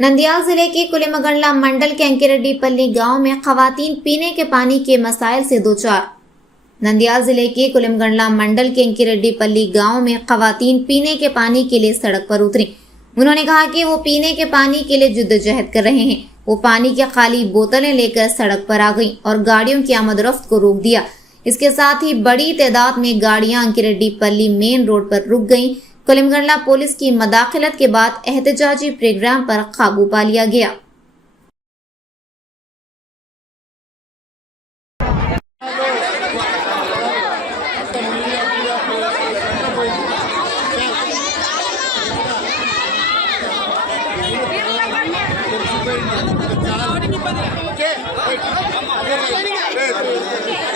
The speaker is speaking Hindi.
नंदियाल जिले के कुलेमगंडला मंडल के अंकिरेड्डीपल्ली गांव में खवातीन पीने के पानी के मसाइल से दो चार। नंदियाल जिले के कुलेमगंडला मंडल के अंकिरेड्डीपल्ली गांव में खवातीन पीने के पानी के लिए सड़क पर उतरी। उन्होंने कहा कि वो पीने के पानी के लिए जिद्दोजहद कर रहे हैं। वो पानी की खाली बोतलें लेकर सड़क पर आ गईं और गाड़ियों की आमद-रफ्त को रोक दिया। इसके साथ ही बड़ी तादाद में गाड़ियां अंकिरेड्डीपल्ली मेन रोड पर रुक गईं। कुलेमगंडला पुलिस की मदाखलत के बाद एहतजाजी प्रोग्राम पर काबू पा लिया गया। Okay.